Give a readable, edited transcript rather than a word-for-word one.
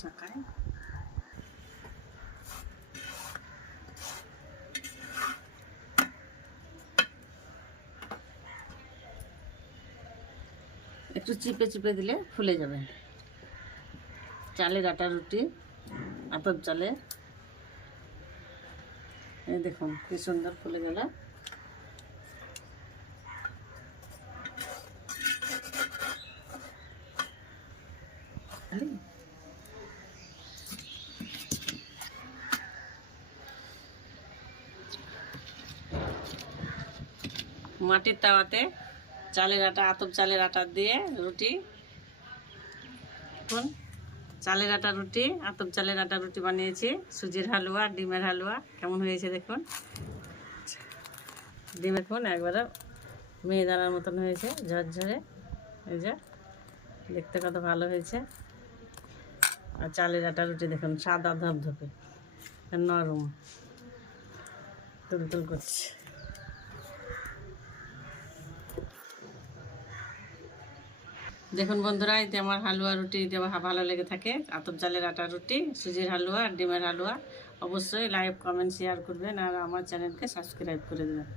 শাকায়। একটু চিপে চিপে দিলে ফুলে যাবে। চালের আটা রুটি, আতপ চালে, এই দেখুন কি সুন্দর ফুলে গেল। মাটির তাওয়াতে চালের আটা, আতপ চালের আটা দিয়ে রুটি, এখন চালের আটা রুটি, আতপ চালের আটা রুটি বানিয়েছি। সুজির হালুয়া, ডিমের হালুয়া কেমন হয়েছে দেখুন। ডিম এখন একবারে মিহিদানার মতন হয়েছে, ঝরঝরে। এই যে দেখতে কত ভালো হয়েছে। আর চালের আটা রুটি দেখুন সাদা ধপধপে, নরম, তুলতুল করছে। দেখুন বন্ধুরা, এতে আমার হালুয়া রুটি দেওয়া ভালো লেগে থাকে। আতপ চালের আটা রুটি, সুজির হালুয়া আর ডিমের হালুয়া। অবশ্যই লাইক, কমেন্ট, শেয়ার করবেন আর আমার চ্যানেলকে সাবস্ক্রাইব করে দেবেন।